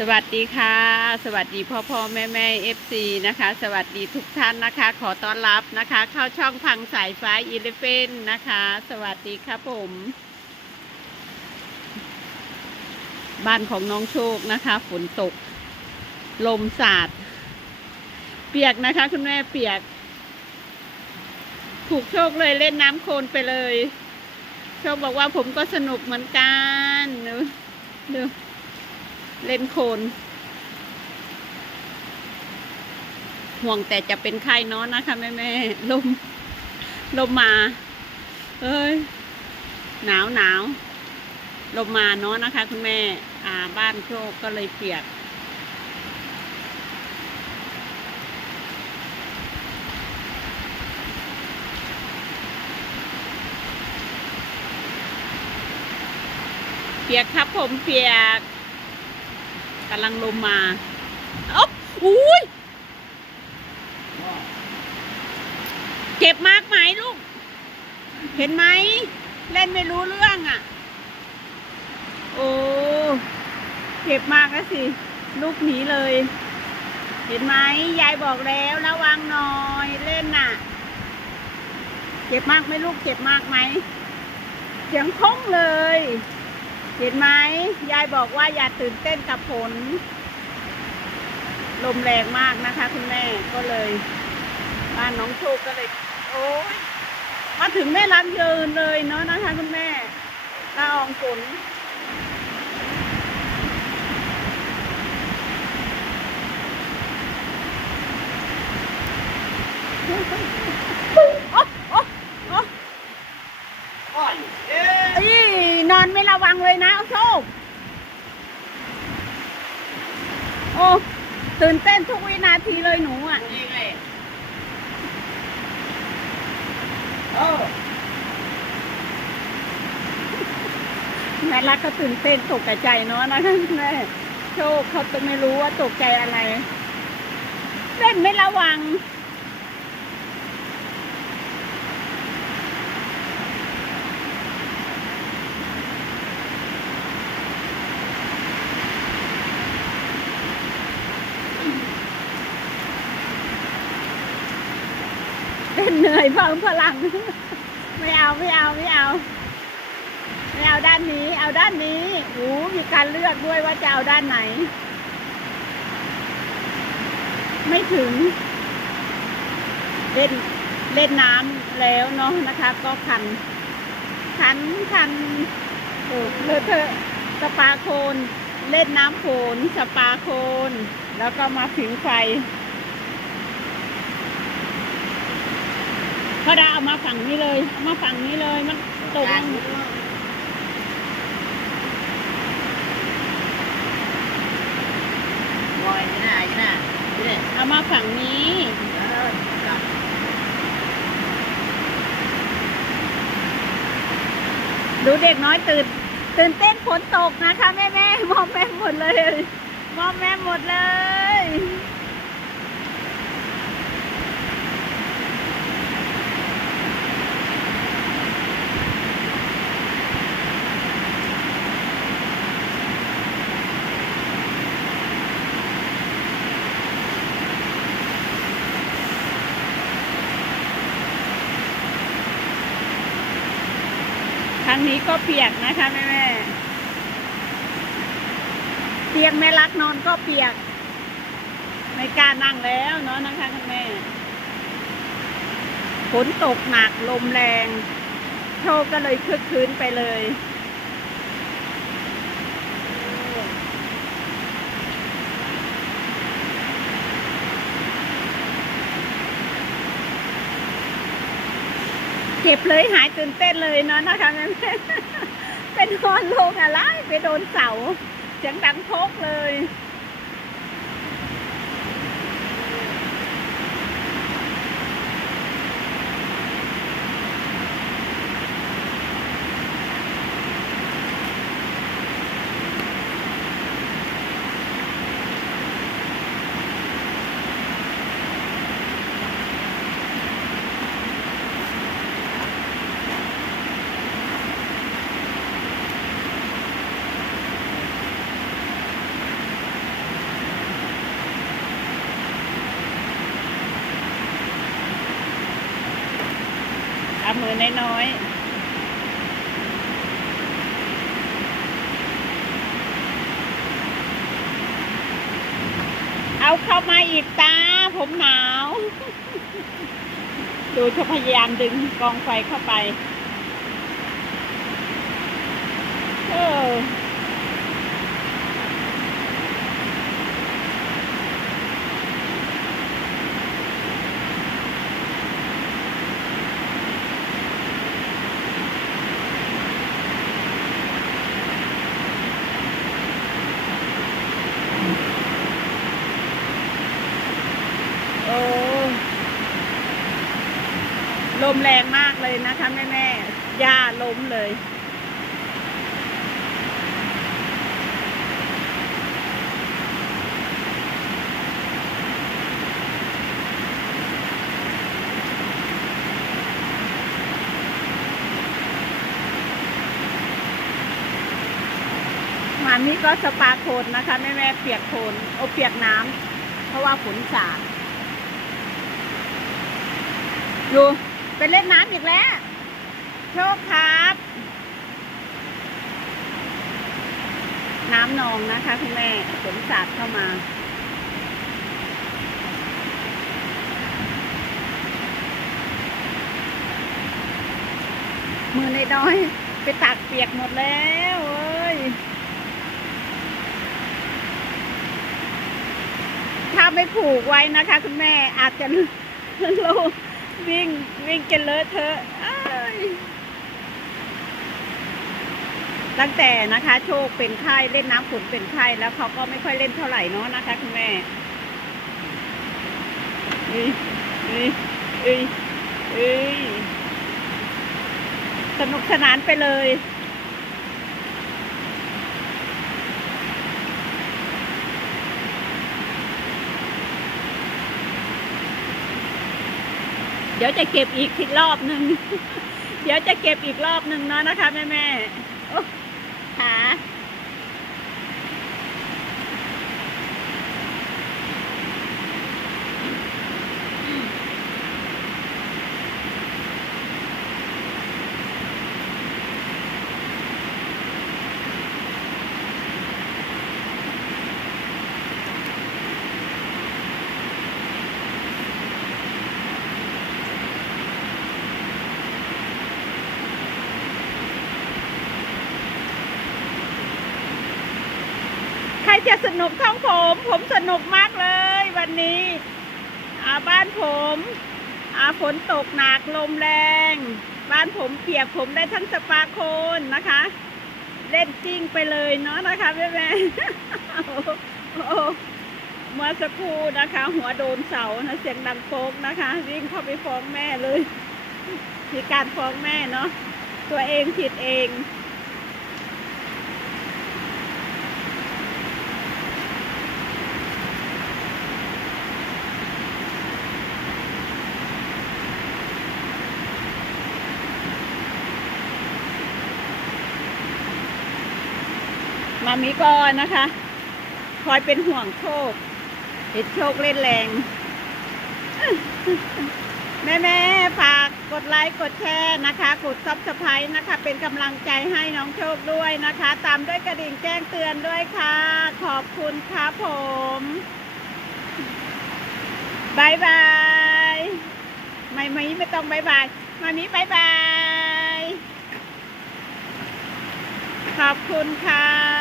สวัสดีค่ะ สวัสดีพ่อพ่อแม่แม่เอฟซีนะคะ สวัสดีทุกท่านนะคะ ขอต้อนรับนะคะ เข้าช่องพังสายฟ้าอีเลฟเฟนนะคะ สวัสดีครับผม บ้านของน้องโชคนะคะ ฝนตก ลมสาด เปียกนะคะ คุณแม่เปียก ถูกโชคเลยเล่นน้ำโคลนไปเลย โชคบอกว่าผมก็สนุกเหมือนกันดูดู เล่นโคลนห่วงแต่จะเป็นไข้น้อนนะคะแม่แม่ๆลมลมมาเอ้ยหนาวหนาวลมมาเนาะนะคะ คุณแม่อ่าบ้านโชคก็เลยเปียก เปียกครับผมเปียก กำลังลมมาอ๊อบอุ้ยเจ็บมากไหมลูก เห็นไหม เล่นไม่รู้เรื่องอะ โอ้เจ็บมากแล้วสิ ลูกหนีเลย เห็นไหมยายบอกแล้วระวังหน่อยเล่นน่ะ เจ็บมากไหมลูกเจ็บมากไหม เสียงคงเลย เห็นไหมยายบอกว่าอย่าตื่นเต้นกับฝนลมแรงมากนะคะ คุณแม่ก็เลยบ้านน้องโชคก็เลย โอ้ยมาถึงแม่รับเยินเลยเนาะนะคะ คุณแม่ละอองฝนโอ๊ะโอ๊ะโอ๊ะ อ้อยเอ๊ะ เอ้ยนอนไม่ระวังเลยนะโชค โอ้ ตื่นเต้น ทุกวินาทีเลยหนูอะนี่ไงเออแม่รักก็ตื่นเต้นตกใจเนาะนะคะแม่โชคเขาจะไม่รู้ว่าตกใจอะไรเล่นไม่ระวัง เหนื่อยเพิ่มพลัง ไม่เอาไม่เอาไม่เอา ไม่เอาด้านนี้ เอาด้านนี้โอ้มีการเลือกด้วยว่าจะเอาด้านไหน ไม่ถึง เล่นเล่นน้ำแล้วเนาะนะคะ ก็คัน คันคันโอ้เลอะเทอะสปาโคน เล่นน้ำโขนสปาโคน แล้วก็มาผิงไฟ พอดาเอามาฝั่งนี้เลยเอามาฝั่งนี้เลย มันตกลงวอยนี่นะนี่นะนี่เอามาฝั่งนี้เออจับดูเด็กน้อยตื่น ตื่นเต้นฝนตกนะคะ แม่แม่มอมแม่หมดเลย มอมแม่หมดเลยางนี้ก็เปียกนะคะแม่แม่เตียงแม่รักนอนก็เปียก ไม่กล้านั่งแล้วเนาะนะคะคุณแม่ฝนตกหนักลมแรง โชคก็เลยคึกคืนไปเลย เจ็บเลยหายตื่นเต้นเลยเนาะนะคะแม่เป็นนอนลงอะไรไปโดนเสาเสียงดังโคกเลย น้อยๆ เอาเข้ามาอีกตา ผมหนาว ดูเขาพยายามดึงกองไฟเข้าไป เออ โอ้ ลมแรงมากเลยนะคะแม่แม่หญ้าล้มเลยหมามีก็สปาโคลนนะคะแม่แม่เปียกโคลนโอเปียกน้ำเพราะว่าฝนสาดดู ไปเล่นน้ำอีกแล้ว โชคครับ น้ำนองนะคะคุณแม่ฝนสาดเข้ามามือในน้อย ไปตักเปียกหมดแล้วเอ้ย ถ้าไม่ผูกไว้นะคะ คุณแม่อาจจะโล วิ่งวิ่งกันเลอะเทอะตั้งแต่นะคะ โชคเป็นไข้เล่นน้ำฝนเป็นไข้แล้วเขาก็ไม่ค่อยเล่นเท่าไหร่เนาะนะคะคุณแม่เอ้ยเอ้ยเอ้ยเอ้ยสนุกสนานไปเลย เดี๋ยวจะเก็บอีกทีรอบหนึ่ง เดี๋ยวจะเก็บอีกรอบหนึ่งเนาะนะคะแม่แม่ขา จะสนุกท้องผม ผมสนุกมากเลยวันนี้อาบ้านผมอาฝนตกหนักลมแรง บ้านผมเปียกผมได้ทั้งสปาโคนนะคะ เล่นจิ้งไปเลยเนาะนะคะแม่แม่โอ้เมื่อสักครู่นะคะ หัวโดนเสานะเสียงดังโป๊กนะคะวิ่งเข้าไปฟ้องแม่เลยมีการฟ้องแม่เนาะตัวเองผิดเอง มามีก็นะคะ คอยเป็นห่วงโชค เห็นโชคเล่นแรง แม่แม่ๆฝากกดไลค์กดแชร์นะคะ กดซับสไครต์นะคะ เป็นกำลังใจให้น้องโชคด้วยนะคะ ตามด้วยกระดิ่งแจ้งเตือนด้วยค่ะ ขอบคุณครับผมบายบายไม่ไม่ไม่ต้องบายบายมามีบายบาย ขอบคุณค่ะ